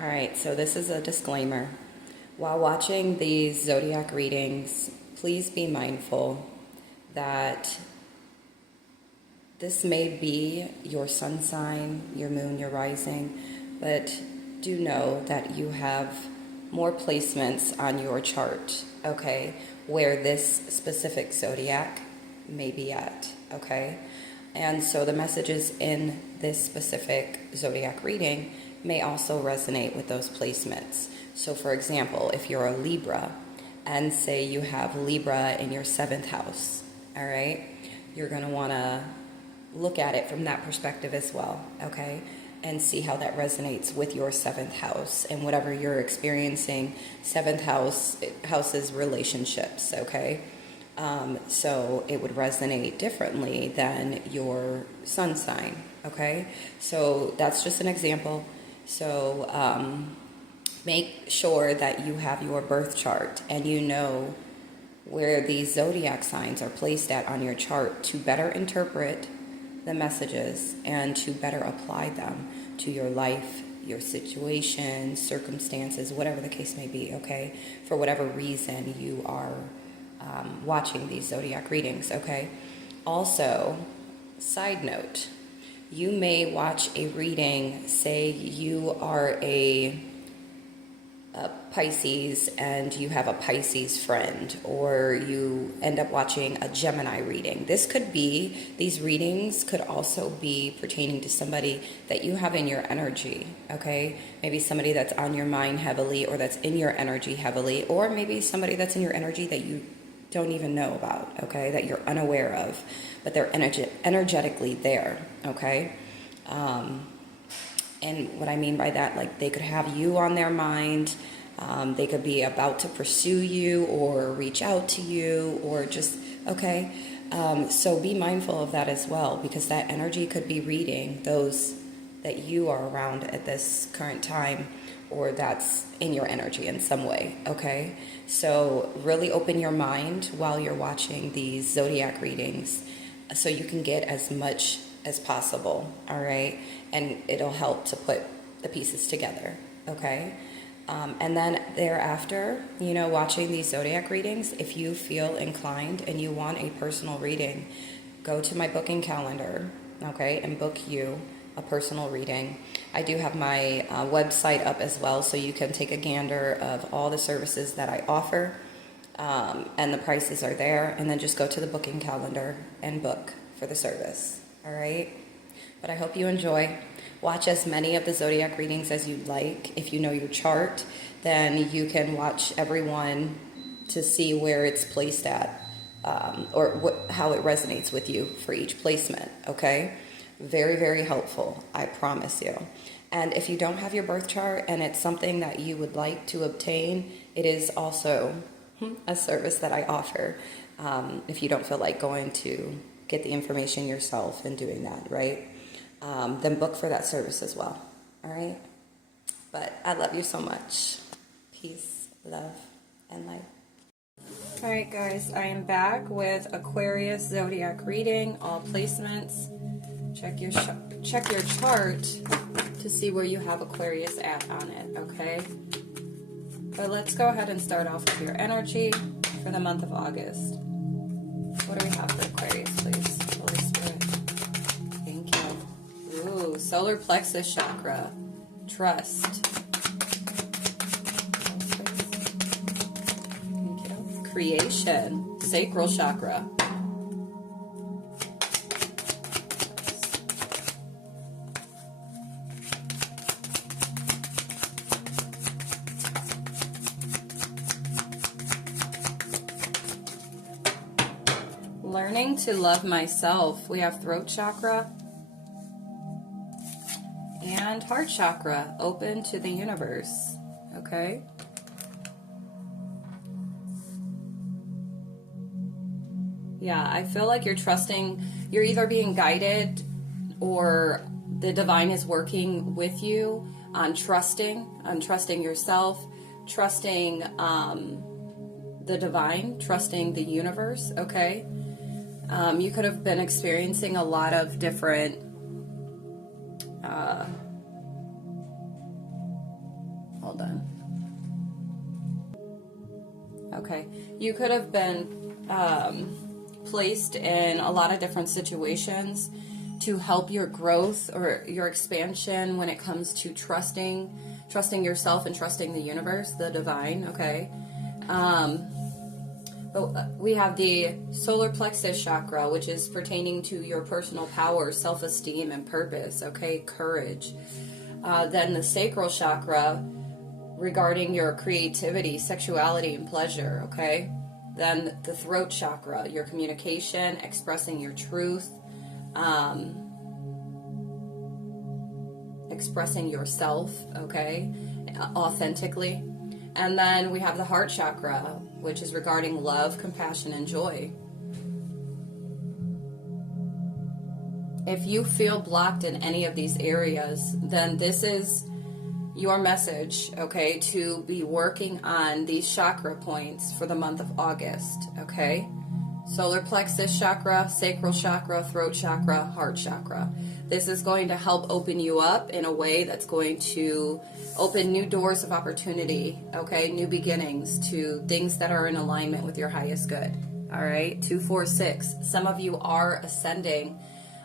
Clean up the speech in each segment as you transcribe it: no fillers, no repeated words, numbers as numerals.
All right, so this is a disclaimer. While watching these zodiac readings, please be mindful that this may be your sun sign, your moon, your rising, but do know that you have more placements on your chart, okay, where this specific zodiac may be at, okay? And so the messages in this specific zodiac reading may also resonate with those placements. So for example, if you're a Libra and say you have Libra in your 7th house, all right, you're going to want to look at it from that perspective as well, okay, and see how that resonates with your 7th house and whatever you're experiencing. 7th house's relationships, okay. So it would resonate differently than your sun sign, okay? So that's just an example. So make sure that you have your birth chart and you know where these zodiac signs are placed at on your chart to better interpret the messages and to better apply them to your life, your situation, circumstances, whatever the case may be, okay? For whatever reason you are watching these zodiac readings, okay? Also, side note, you may watch a reading, say you are a Pisces and you have a Pisces friend, or you end up watching a Gemini reading. These readings could also be pertaining to somebody that you have in your energy, okay? Maybe somebody that's on your mind heavily or that's in your energy heavily, or maybe somebody that's in your energy that you don't even know about, okay, that you're unaware of, but they're energetically there, okay? And what I mean by that, like they could have you on their mind, they could be about to pursue you or reach out to you or just, okay? So be mindful of that as well, because that energy could be reading those that you are around at this current time, or that's in your energy in some way, okay? So really open your mind while you're watching these zodiac readings so you can get as much as possible, all right? And it'll help to put the pieces together, okay? And then thereafter, watching these zodiac readings, if you feel inclined and you want a personal reading, go to my booking calendar, okay, and book you a personal reading. I do have my website up as well, so you can take a gander of all the services that I offer, and the prices are there, and then just go to the booking calendar and book for the service, all right? But I hope you enjoy. Watch as many of the zodiac readings as you'd like. If you know your chart, then you can watch everyone to see where it's placed at, or how it resonates with you for each placement, okay? Very, very helpful, I promise you. And if you don't have your birth chart and it's something that you would like to obtain, it is also a service that I offer, if you don't feel like going to get the information yourself and doing that, right? Then book for that service as well, all right? But I love you so much. Peace, love, and light. All right, guys, I am back with Aquarius Zodiac reading, all placements. Check your chart to see where you have Aquarius at on it, okay? But let's go ahead and start off with your energy for the month of August. What do we have for Aquarius, please? Holy Spirit. Thank you. Ooh, solar plexus chakra. Trust. Thank you. Creation. Sacral chakra. Learning to love myself. We have throat chakra and heart chakra, open to the universe, okay? Yeah, I feel like you're trusting, you're either being guided or the divine is working with you on trusting yourself, trusting the divine, trusting the universe, okay? You could have been experiencing a lot of different Hold on. Okay. You could have been placed in a lot of different situations to help your growth or your expansion when it comes to trusting yourself and trusting the universe, the divine, okay? But we have the solar plexus chakra, which is pertaining to your personal power, self-esteem, and purpose, okay? Courage. Then the sacral chakra, regarding your creativity, sexuality, and pleasure, okay? Then the throat chakra, your communication, expressing your truth, expressing yourself, okay, authentically. And then we have the heart chakra, which is regarding love, compassion, and joy. If you feel blocked in any of these areas, then this is your message, okay, to be working on these chakra points for the month of August, okay? Solar plexus chakra, sacral chakra, throat chakra, heart chakra. This is going to help open you up in a way that's going to open new doors of opportunity, okay? New beginnings to things that are in alignment with your highest good, all right? 246. Some of you are ascending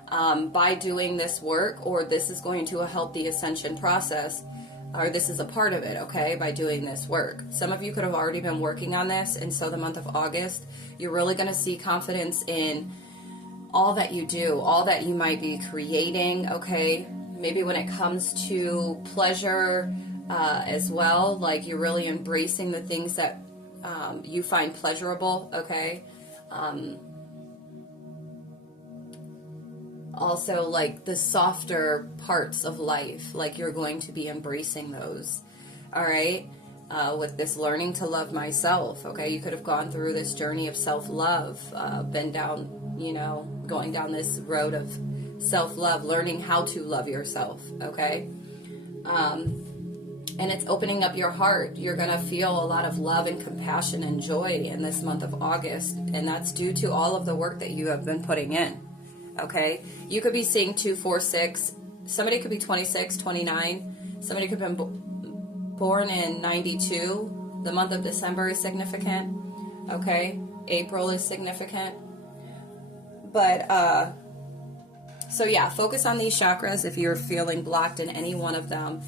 by doing this work, or this is going to help the ascension process, or this is a part of it, okay, by doing this work. Some of you could have already been working on this, and so the month of August, you're really going to see confidence in all that you do, all that you might be creating, okay? Maybe when it comes to pleasure as well, like you're really embracing the things that you find pleasurable, okay? Also, like the softer parts of life, like you're going to be embracing those, all right? With this learning to love myself, okay? You could have gone through this journey of self-love, been down, going down this road of self-love, learning how to love yourself, okay? And it's opening up your heart. You're going to feel a lot of love and compassion and joy in this month of August, and that's due to all of the work that you have been putting in. Okay, you could be seeing 246. Somebody could be 26, 29. Somebody could have been born in 92. The month of December is significant. Okay, April is significant. But, so yeah, focus on these chakras if you're feeling blocked in any one of them.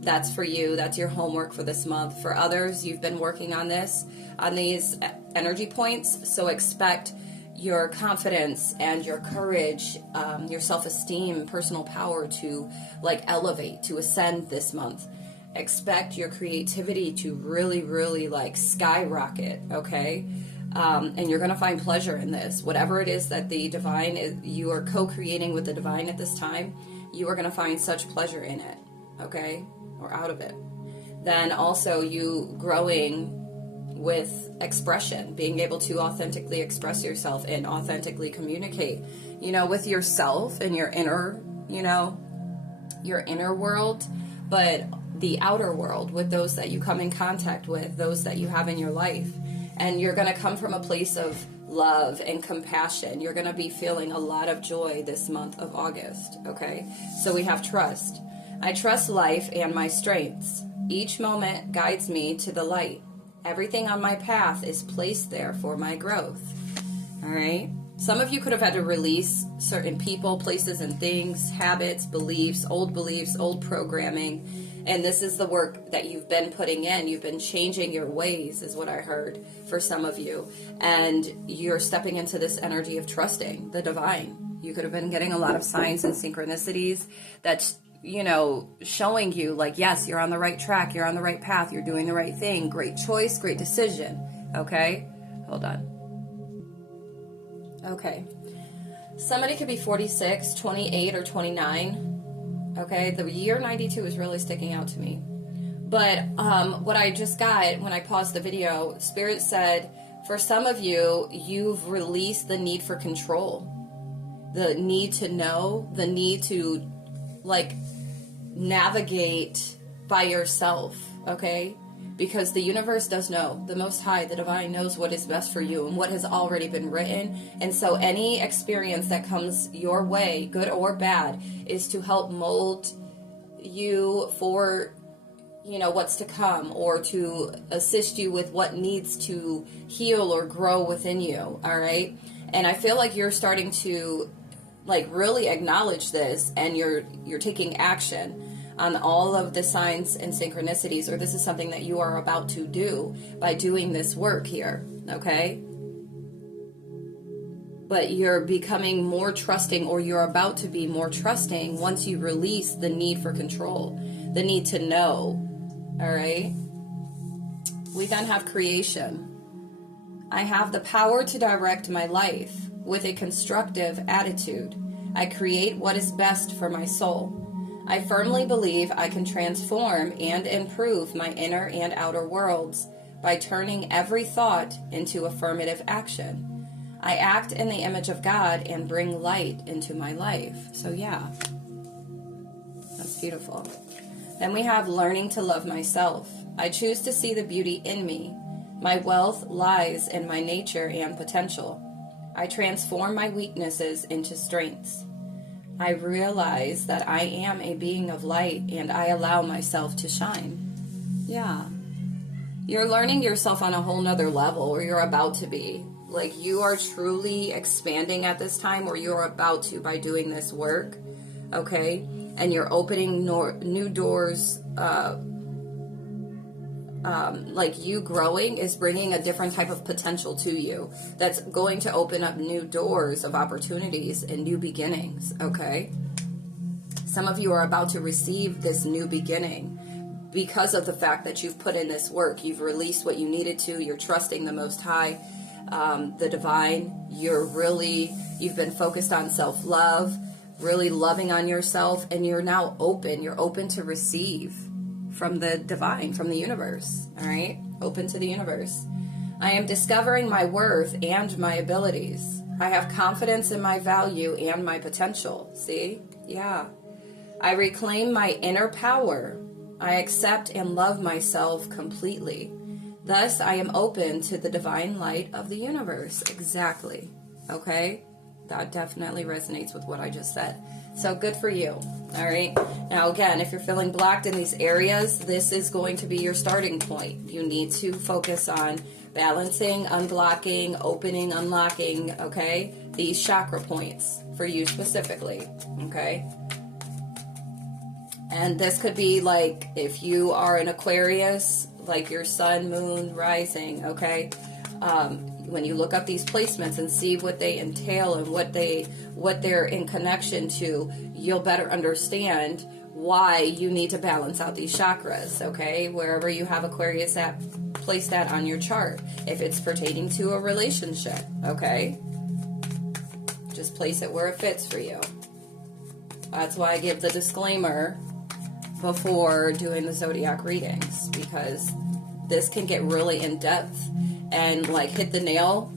That's for you. That's your homework for this month. For others, you've been working on these energy points, so expect your confidence and your courage, your self-esteem, personal power to elevate, to ascend this month. Expect your creativity to really, really skyrocket, okay? And you're going to find pleasure in this. Whatever it is that the divine is, you are co-creating with the divine at this time, you are going to find such pleasure in it, okay? Or out of it. Then also you growing with expression, being able to authentically express yourself and authentically communicate, with yourself and your inner, your inner world, but the outer world with those that you come in contact with, those that you have in your life. And you're going to come from a place of love and compassion. You're going to be feeling a lot of joy this month of August, okay? So we have trust. I trust life and my strengths. Each moment guides me to the light. Everything on my path is placed there for my growth. All right? Some of you could have had to release certain people, places, and things, habits, beliefs, old programming. And this is the work that you've been putting in. You've been changing your ways, is what I heard for some of you. And you're stepping into this energy of trusting the divine. You could have been getting a lot of signs and synchronicities that's showing you yes, you're on the right track, you're on the right path, you're doing the right thing, great choice, great decision, okay? Hold on. Okay. Somebody could be 46, 28, or 29, okay? The year 92 is really sticking out to me. But what I just got when I paused the video, Spirit said, for some of you, you've released the need for control, the need to know, the need to navigate by yourself, okay? Because the universe does know. The Most High, the Divine, knows what is best for you and what has already been written. And so any experience that comes your way, good or bad, is to help mold you for what's to come, or to assist you with what needs to heal or grow within you. All right. And I feel like you're starting to like really acknowledge this, and you're taking action on all of the signs and synchronicities, or this is something that you are about to do by doing this work here. Okay. But you're becoming more trusting, or you're about to be more trusting once you release the need for control, the need to know. All right. We then have creation. I have the power to direct my life with a constructive attitude. I create what is best for my soul. I firmly believe I can transform and improve my inner and outer worlds by turning every thought into affirmative action. I act in the image of God and bring light into my life. So yeah, that's beautiful. Then we have learning to love myself. I choose to see the beauty in me. My wealth lies in my nature and potential. I transform my weaknesses into strengths. I realize that I am a being of light, and I allow myself to shine. Yeah. You're learning yourself on a whole nother level, or you're about to be. Like, you are truly expanding at this time, or you're about to by doing this work. Okay? And you're opening new doors. Like, you growing is bringing a different type of potential to you that's going to open up new doors of opportunities and new beginnings. Okay? Some of you are about to receive this new beginning because of the fact that you've put in this work. You've released what you needed to. You're trusting the Most High, the divine. You've been focused on self-love, really loving on yourself, and you're now open. You're open to receive from the divine, from the universe. All right? Open to the universe. I am discovering my worth and my abilities. I have confidence in my value and my potential. See? Yeah. I reclaim my inner power. I accept and love myself completely. Thus, I am open to the divine light of the universe. Exactly. Okay? That definitely resonates with what I just said. So good for you. All right. Now, again, if you're feeling blocked in these areas, this is going to be your starting point. You need to focus on balancing, unblocking, opening, unlocking, okay, these chakra points for you specifically. Okay. And this could be like if you are an Aquarius, like your sun, moon, rising, okay? When you look up these placements and see what they entail and what they're in connection to, you'll better understand why you need to balance out these chakras, okay? Wherever you have Aquarius at, place that on your chart. If it's pertaining to a relationship, okay? Just place it where it fits for you. That's why I give the disclaimer before doing the zodiac readings, because this can get really in depth and like hit the nail,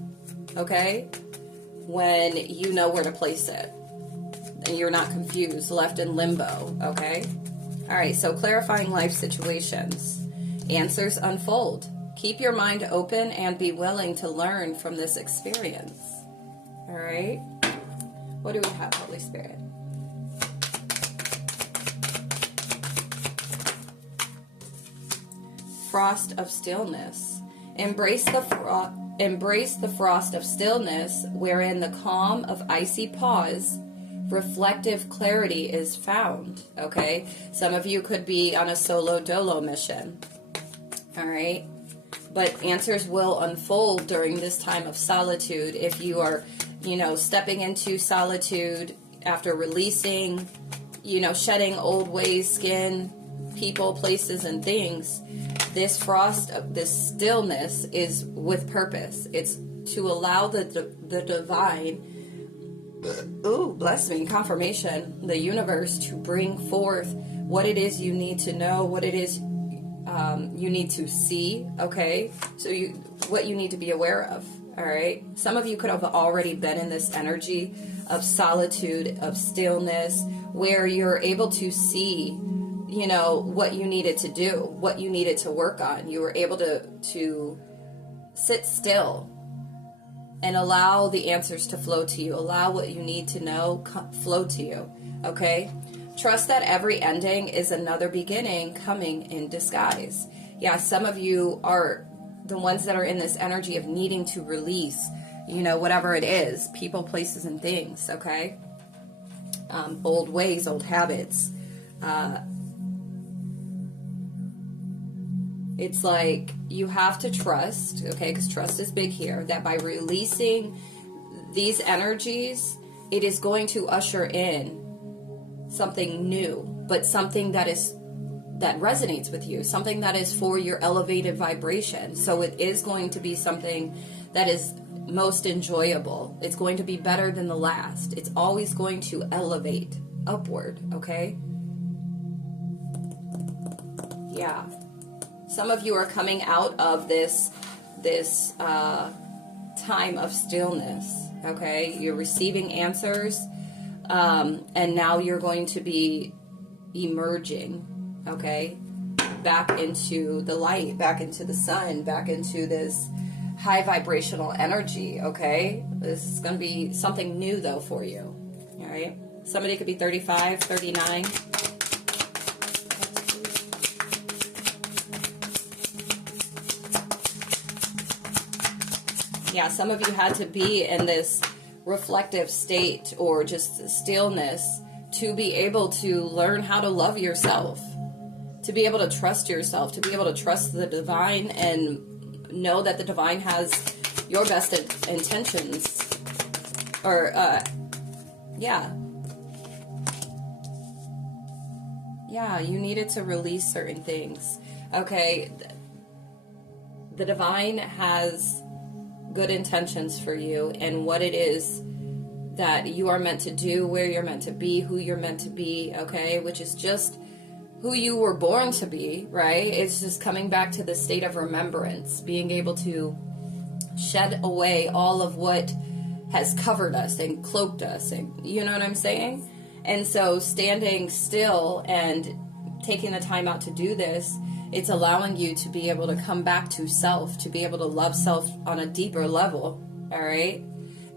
okay, when you know where to place it and you're not confused, left in limbo, okay? All right, so clarifying life situations. Answers unfold. Keep your mind open and be willing to learn from this experience. All right? What do we have, Holy Spirit? Frost of stillness. Embrace the frost of stillness, wherein the calm of icy pause, reflective clarity is found. Okay, some of you could be on a solo dolo mission. All right, but answers will unfold during this time of solitude. If you are, stepping into solitude after releasing, shedding old ways, skin, people, places, and things. This frost, this stillness is with purpose. It's to allow the divine, confirmation, the universe to bring forth what it is you need to know, what it is you need to see, okay? So what you need to be aware of, all right? Some of you could have already been in this energy of solitude, of stillness, where you're able to see what you needed to do, what you needed to work on. You were able to sit still and allow the answers to flow to you. Allow what you need to know flow to you, okay? Trust that every ending is another beginning coming in disguise. Yeah, some of you are the ones that are in this energy of needing to release, you know, whatever it is, people, places, and things, okay? Old ways, old habits. It's like you have to trust, okay, because trust is big here, that by releasing these energies, it is going to usher in something new, but something that resonates with you, something that is for your elevated vibration. So it is going to be something that is most enjoyable. It's going to be better than the last. It's always going to elevate upward, okay? Yeah. Some of you are coming out of this time of stillness, okay? You're receiving answers, and now you're going to be emerging, okay, back into the light, back into the sun, back into this high vibrational energy, okay? This is going to be something new, though, for you, all right? Somebody could be 35, 39. Yeah, some of you had to be in this reflective state or just stillness to be able to learn how to love yourself, to be able to trust yourself, to be able to trust the divine and know that the divine has your best intentions. Or, yeah, you needed to release certain things. Okay, the divine has good intentions for you and what it is that you are meant to do, where you're meant to be, who you're meant to be, okay, which is just who you were born to be, right? It's just coming back to the state of remembrance, being able to shed away all of what has covered us and cloaked us, and you know what I'm saying? And so standing still and taking the time out to do this, it's allowing you to be able to come back to self, to be able to love self on a deeper level, all right?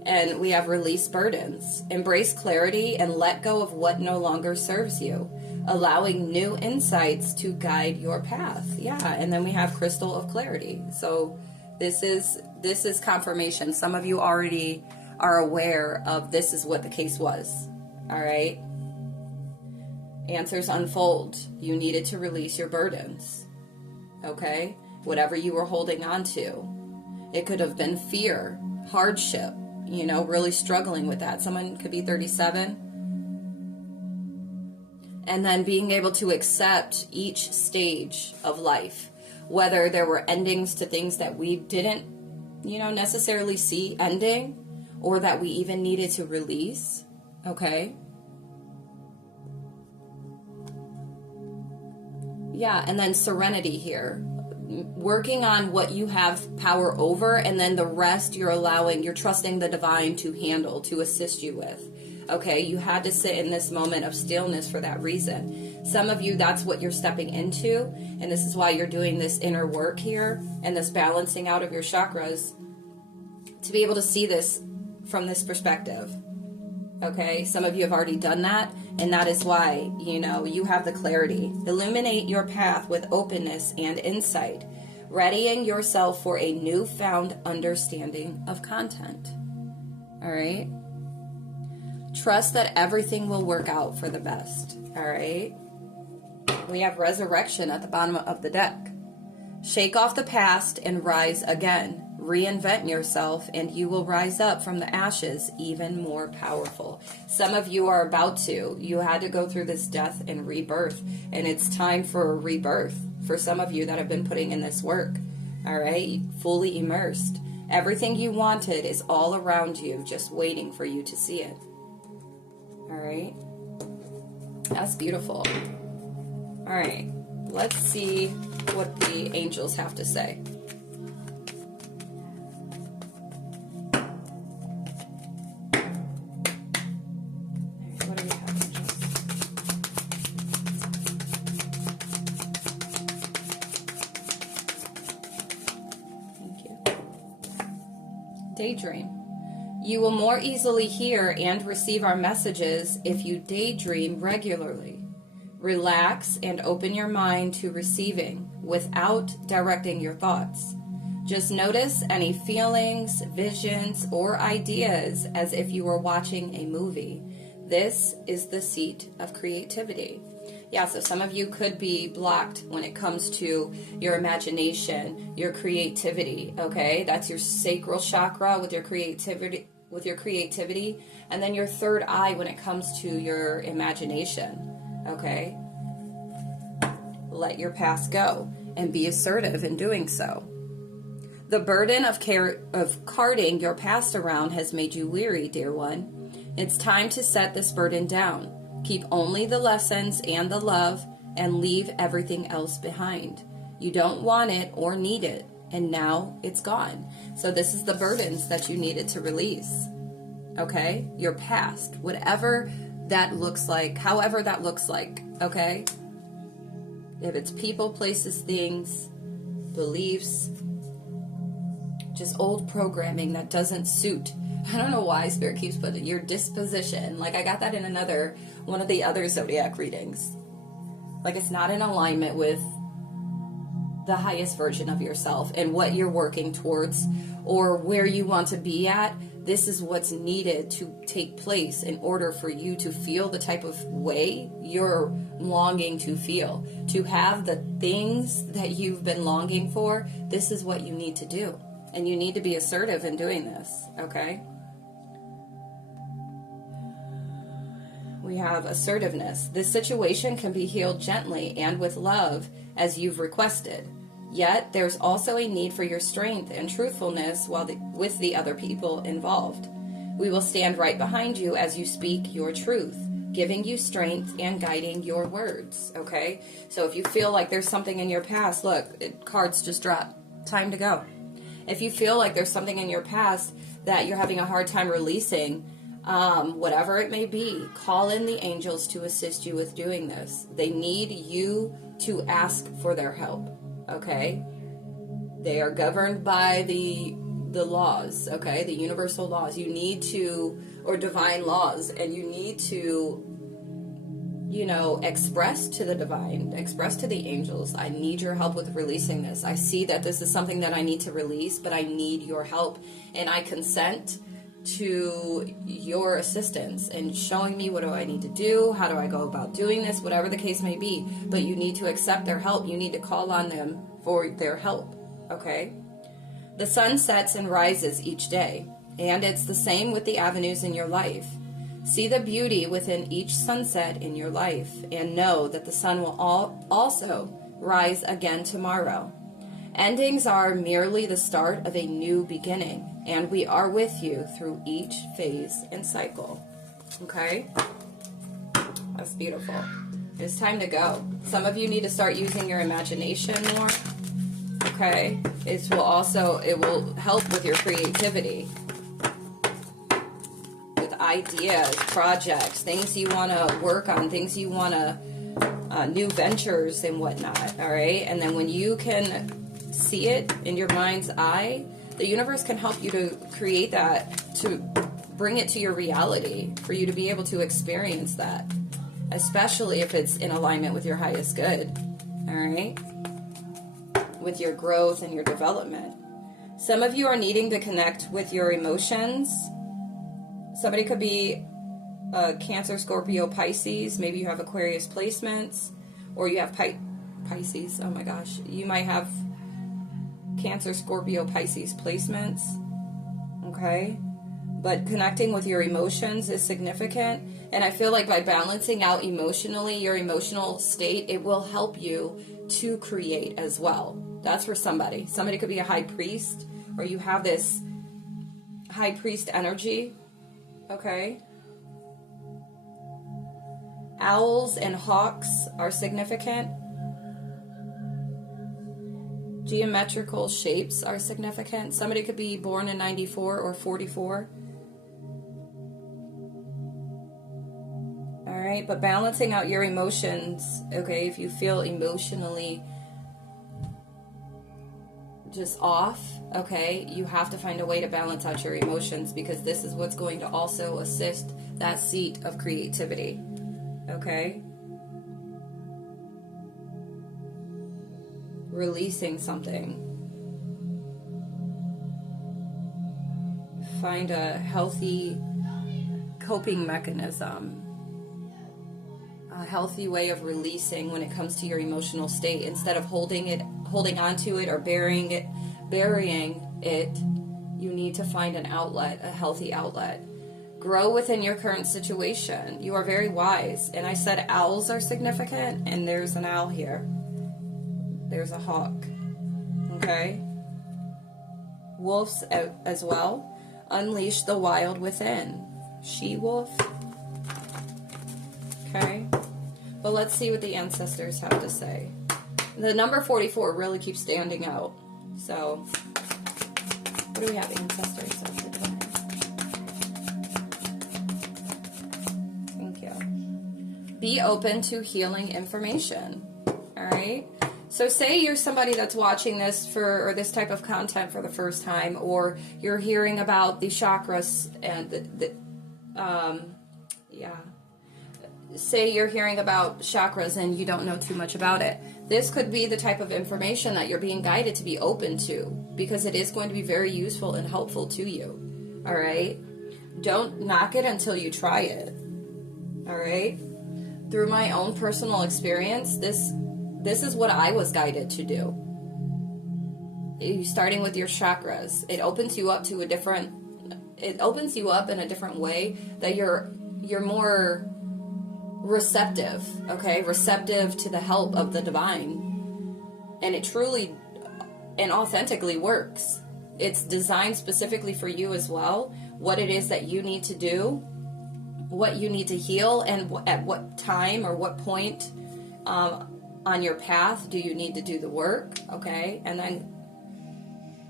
And we have release burdens. Embrace clarity and let go of what no longer serves you, allowing new insights to guide your path. Yeah, and then we have crystal of clarity. So this is confirmation. Some of you already are aware of this is what the case was, all right? Answers unfold. You needed to release your burdens, okay? Whatever you were holding on to. It could have been fear, hardship, you know, really struggling with that. Someone could be 37. And then being able to accept each stage of life, whether there were endings to things that we didn't, you know, necessarily see ending, or that we even needed to release, okay? Yeah, and then serenity here. Working on what you have power over, and then the rest you're trusting the divine to handle, to assist you with. Okay, you had to sit in this moment of stillness for that reason. Some of you, that's what you're stepping into, and this is why you're doing this inner work here, and this balancing out of your chakras, to be able to see this from this perspective. Okay, some of you have already done that, and that is why, you know, you have the clarity. Illuminate your path with openness and insight, readying yourself for a newfound understanding of content. All right? Trust that everything will work out for the best. All right? We have resurrection at the bottom of the deck. Shake off the past and rise again. Reinvent yourself and you will rise up from the ashes even more powerful. Some of you are about to. You had to go through this death and rebirth, and it's time for a rebirth for some of you that have been putting in this work. All right? Fully immersed. Everything you wanted is all around you, just waiting for you to see it. All right? That's beautiful. All right. Let's see what the angels have to say. What do we have, angels? Thank you. Daydream. You will more easily hear and receive our messages if you daydream regularly. Relax and open your mind to receiving without directing your thoughts. Just notice any feelings, visions, or ideas as if you were watching a movie. This is the seat of creativity. Yeah, so some of you could be blocked when it comes to your imagination, your creativity, okay? That's your sacral chakra with your creativity, and then your third eye when it comes to your imagination, okay? Let your past go and be assertive in doing so. The burden of carting your past around has made you weary, dear one. It's time to set this burden down. Keep only the lessons and the love and leave everything else behind. You don't want it or need it, and now it's gone. So this is the burdens that you needed to release. Okay? Your past, whatever that looks like, however that looks like, okay? If it's people, places, things, beliefs, just old programming that doesn't suit. I don't know why Spirit keeps putting your disposition. Like I got that in one of the other zodiac readings. Like it's not in alignment with the highest version of yourself and what you're working towards or where you want to be at. This is what's needed to take place in order for you to feel the type of way you're longing to feel. To have the things that you've been longing for, this is what you need to do. And you need to be assertive in doing this, okay? We have assertiveness. This situation can be healed gently and with love as you've requested. Yet, there's also a need for your strength and truthfulness with the other people involved. We will stand right behind you as you speak your truth, giving you strength and guiding your words, okay? So if you feel like there's something in your past, look, cards just dropped. Time to go. If you feel like there's something in your past that you're having a hard time releasing, whatever it may be, call in the angels to assist you with doing this. They need you to ask for their help, okay? They are governed by the laws, okay? The universal laws. You need to, or divine laws, and you need to, express to the divine, express to the angels, I need your help with releasing this. I see that this is something that I need to release, but I need your help, and I consent to your assistance and showing me what do I need to do, how do I go about doing this, whatever the case may be. But you need to accept their help. You need to call on them for their help, okay? The sun sets and rises each day, and it's the same with the avenues in your life. See the beauty within each sunset in your life, and know that the sun will also rise again tomorrow. Endings are merely the start of a new beginning, and we are with you through each phase and cycle. Okay? That's beautiful. It's time to go. Some of you need to start using your imagination more. Okay? It will help with your creativity. Ideas, projects, things you want to work on, things you want to, new ventures and whatnot, all right? And then when you can see it in your mind's eye, the universe can help you to create that, to bring it to your reality, for you to be able to experience that, especially if it's in alignment with your highest good, all right? With your growth and your development. Some of you are needing to connect with your emotions. Somebody could be Cancer, Scorpio, Pisces. Maybe you have Aquarius placements, or you have Pisces. Oh my gosh. You might have Cancer, Scorpio, Pisces placements. Okay? But connecting with your emotions is significant. And I feel like by balancing out emotionally, your emotional state, it will help you to create as well. That's for somebody. Somebody could be a high priest, or you have this high priest energy. Okay. Owls and hawks are significant. Geometrical shapes are significant. Somebody could be born in 94 or 44. All right, but balancing out your emotions, okay, if you feel emotionally just off, okay, you have to find a way to balance out your emotions, because this is what's going to also assist that seat of creativity, okay? Releasing something. Find a healthy coping mechanism, a healthy way of releasing when it comes to your emotional state. Instead of holding on to it or burying it, you need to find an outlet, a healthy outlet. Grow within your current situation. You are very wise. And I said owls are significant, and there's an owl here. There's a hawk. Okay? Wolves as well. Unleash the wild within. She-wolf. Okay? But let's see what the ancestors have to say. The number 44 really keeps standing out. So, what do we have, ancestors of the divine? Thank you. Be open to healing information. Alright? So say you're somebody that's watching this or this type of content for the first time, or you're hearing about the chakras and say you're hearing about chakras and you don't know too much about it. This could be the type of information that you're being guided to be open to, because it is going to be very useful and helpful to you. All right? Don't knock it until you try it. All right? Through my own personal experience, this is what I was guided to do. Starting with your chakras, it opens you up in a different way that you're more receptive, okay? Receptive to the help of the divine. And it truly and authentically works. It's designed specifically for you as well, what it is that you need to do, what you need to heal, and at what time or what point on your path do you need to do the work, okay? And then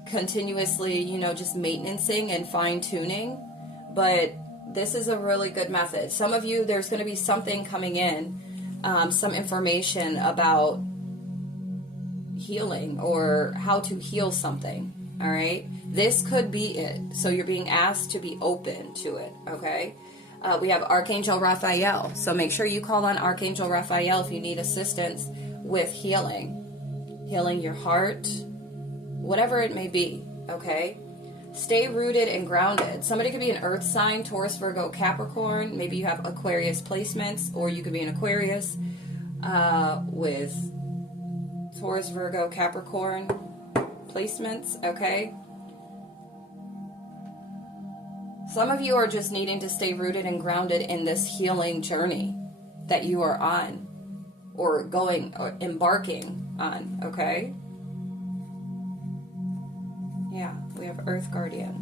continuously, just maintaining and fine-tuning. But this is a really good method. Some of you, there's going to be something coming in, some information about healing or how to heal something, all right? This could be it. So you're being asked to be open to it, okay? We have Archangel Raphael. So make sure you call on Archangel Raphael if you need assistance with healing your heart, whatever it may be, okay? Stay rooted and grounded. Somebody could be an earth sign, Taurus, Virgo, Capricorn. Maybe you have Aquarius placements, or you could be an Aquarius with Taurus, Virgo, Capricorn placements, okay? Some of you are just needing to stay rooted and grounded in this healing journey that you are on, or embarking on, okay? Yeah, we have Earth Guardian.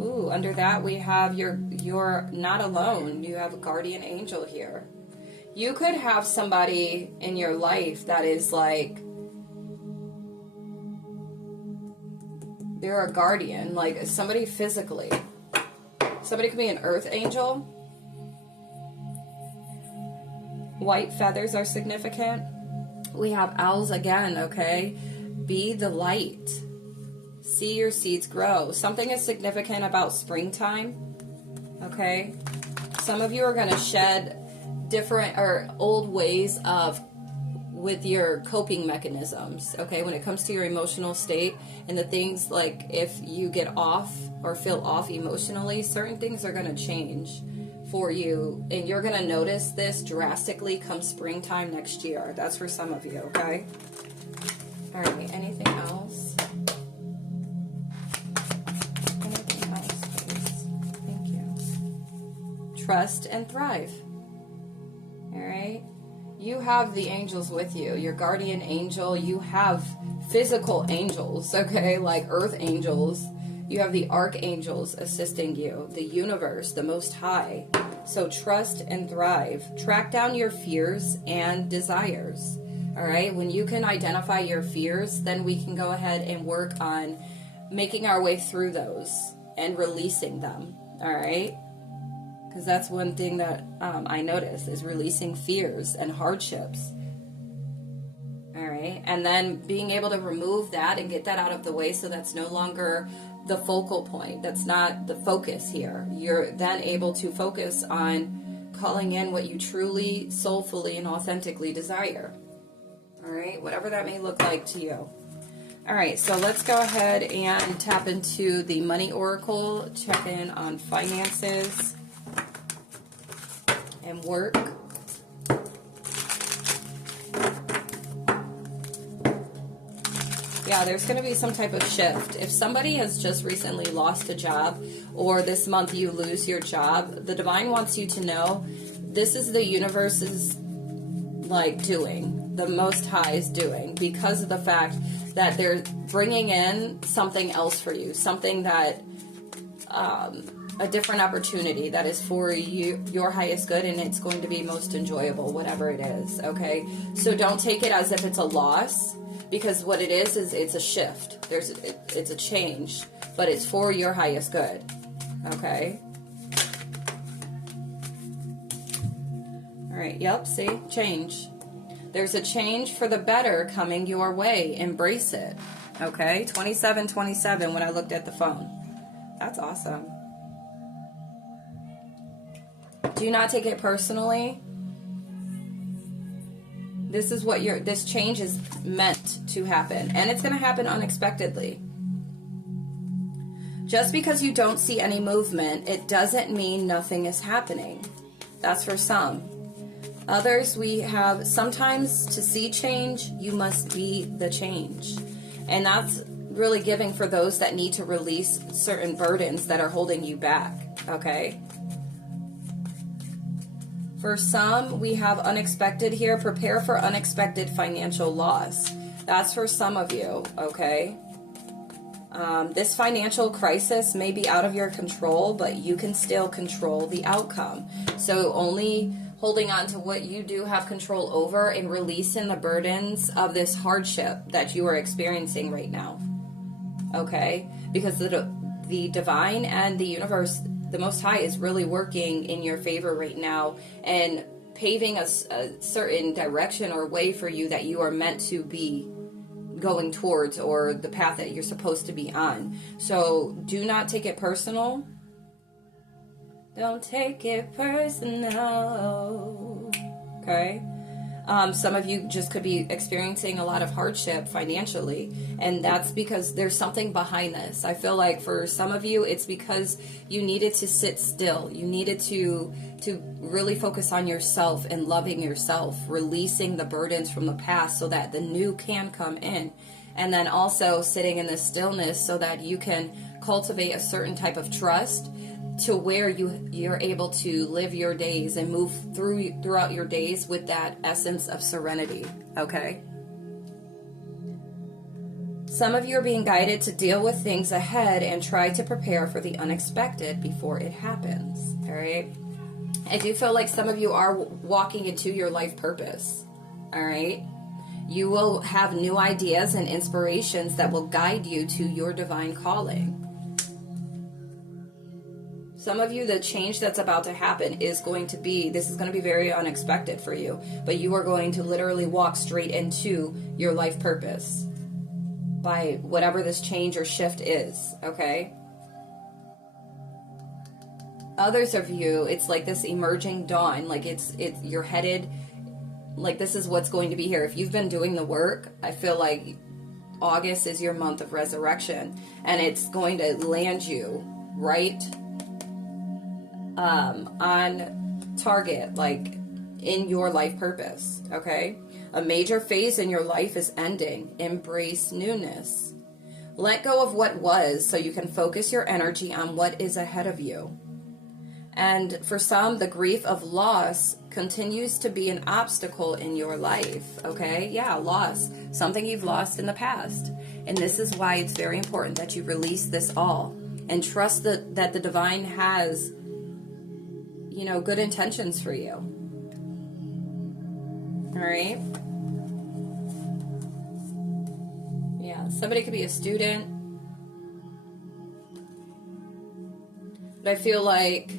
Ooh, under that we have you're not alone. You have a guardian angel here. You could have somebody in your life that is like, they're a guardian, like somebody physically. Somebody could be an earth angel. White feathers are significant. We have owls again, okay? Be the light. See your seeds grow. Something is significant about springtime, okay? Some of you are going to shed different or old ways with your coping mechanisms, okay? When it comes to your emotional state and the things, like if you get off or feel off emotionally, certain things are going to change for you, and you're going to notice this drastically come springtime next year. That's for some of you, okay? All right, anything else? Anything else, please? Thank you. Trust and thrive. All right? You have the angels with you, your guardian angel. You have physical angels, okay, like earth angels. You have the archangels assisting you, the universe, the Most High. So trust and thrive. Track down your fears and desires. All right? When you can identify your fears, then we can go ahead and work on making our way through those and releasing them. All right? Because that's one thing that I notice is releasing fears and hardships. All right. And then being able to remove that and get that out of the way so that's no longer the focal point. That's not the focus here. You're then able to focus on calling in what you truly, soulfully, and authentically desire. All right. Whatever that may look like to you. All right. So let's go ahead and tap into the Money Oracle. Check in on finances and work. Yeah, there's going to be some type of shift. If somebody has just recently lost a job, or this month you lose your job, the divine wants you to know this is the universe's doing, the Most High is doing, because of the fact that they're bringing in something else for you, something that a different opportunity that is for you, your highest good, and it's going to be most enjoyable, whatever it is. Okay, so don't take it as if it's a loss. Because what it is it's a shift. It's a change, but it's for your highest good. Okay? All right, yep, see? Change. There's a change for the better coming your way. Embrace it. Okay? 2727 when I looked at the phone. That's awesome. Do not take it personally. This is what this change is meant to happen. And it's going to happen unexpectedly. Just because you don't see any movement, it doesn't mean nothing is happening. That's for some. Others, we have sometimes to see change, you must be the change. And that's really giving for those that need to release certain burdens that are holding you back. Okay? For some, we have unexpected here. Prepare for unexpected financial loss. That's for some of you, okay? This financial crisis may be out of your control, but you can still control the outcome. So only holding on to what you do have control over and releasing the burdens of this hardship that you are experiencing right now, okay? Because the divine and the universe, the Most High, is really working in your favor right now and paving a certain direction or way for you that you are meant to be going towards, or the path that you're supposed to be on. So do not take it personal. Don't take it personal. Okay? Some of you just could be experiencing a lot of hardship financially, and that's because there's something behind this. I feel like for some of you, it's because you needed to sit still. You needed to really focus on yourself and loving yourself, releasing the burdens from the past so that the new can come in. And then also sitting in this stillness so that you can cultivate a certain type of trust to where you're able to live your days and move throughout your days with that essence of serenity, okay? Some of you are being guided to deal with things ahead and try to prepare for the unexpected before it happens, all right? I do feel like some of you are walking into your life purpose, all right? You will have new ideas and inspirations that will guide you to your divine calling. Some of you, the change that's about to happen is going to be very unexpected for you, but you are going to literally walk straight into your life purpose by whatever this change or shift is, okay? Others of you, it's like this emerging dawn, like you're headed, like this is what's going to be here. If you've been doing the work, I feel like August is your month of resurrection, and it's going to land you right on target, like in your life purpose, okay? A major phase in your life is ending. Embrace newness. Let go of what was so you can focus your energy on what is ahead of you. And for some, the grief of loss continues to be an obstacle in your life, okay? Yeah, loss. Something you've lost in the past. And this is why it's very important that you release this all and trust that the divine has, good intentions for you. All right? Yeah, somebody could be a student. But I feel like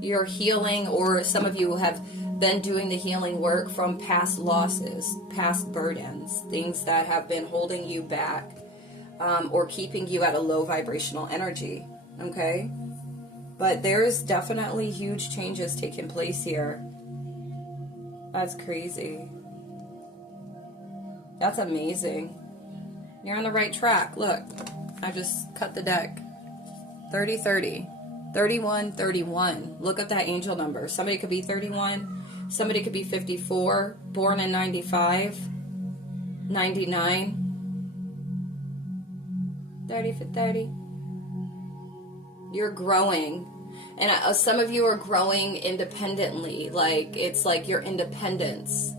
you're healing, or some of you have been doing the healing work from past losses, past burdens, things that have been holding you back, or keeping you at a low vibrational energy, okay? But there's definitely huge changes taking place here. That's crazy. That's amazing. You're on the right track. Look, I just cut the deck. 30-30. 31-31. Look at that angel number. Somebody could be 31. Somebody could be 54. Born in 95. 99. 30 for 30. You're growing. And some of you are growing independently. Like, it's like your independence.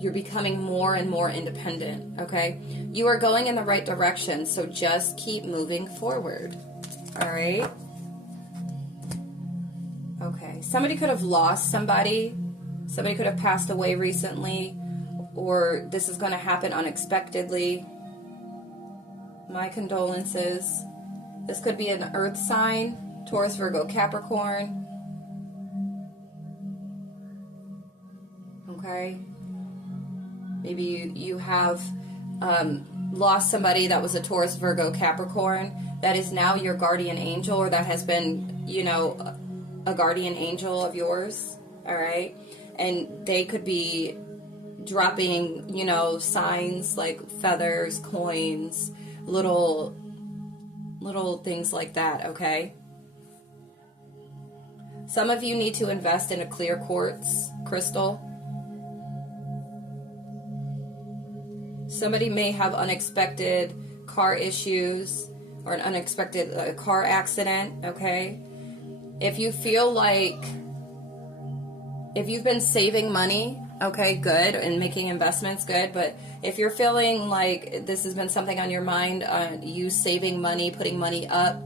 You're becoming more and more independent, okay? You are going in the right direction, so just keep moving forward, all right? Okay, somebody could have lost somebody. Somebody could have passed away recently, or this is going to happen unexpectedly. My condolences. This could be an earth sign, Taurus, Virgo, Capricorn. Okay. Maybe you have lost somebody that was a Taurus, Virgo, Capricorn that is now your guardian angel, or that has been, you know, a guardian angel of yours, all right? And they could be dropping, you know, signs like feathers, coins, little things like that, okay? Some of you need to invest in a clear quartz crystal. Somebody may have unexpected car issues or an unexpected car accident, okay? If you feel like, if you've been saving money, okay, good, and making investments, good, but if you're feeling like this has been something on your mind, you saving money, putting money up,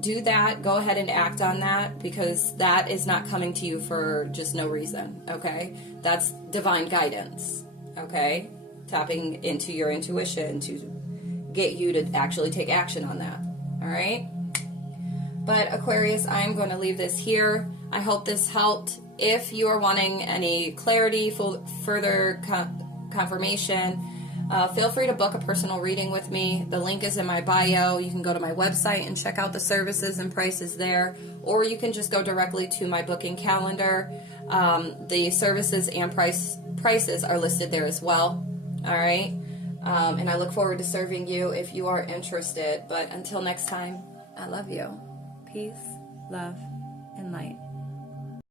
do that. Go ahead and act on that, because that is not coming to you for just no reason, okay? That's divine guidance, okay? Tapping into your intuition to get you to actually take action on that, all right? But Aquarius, I'm going to leave this here. I hope this helped. If you are wanting any clarity, further confirmation, feel free to book a personal reading with me. The link is in my bio. You can go to my website and check out the services and prices there, or you can just go directly to my booking calendar. The services and prices are listed there as well. All right. And I look forward to serving you if you are interested. But until next time, I love you. Peace, love, and light.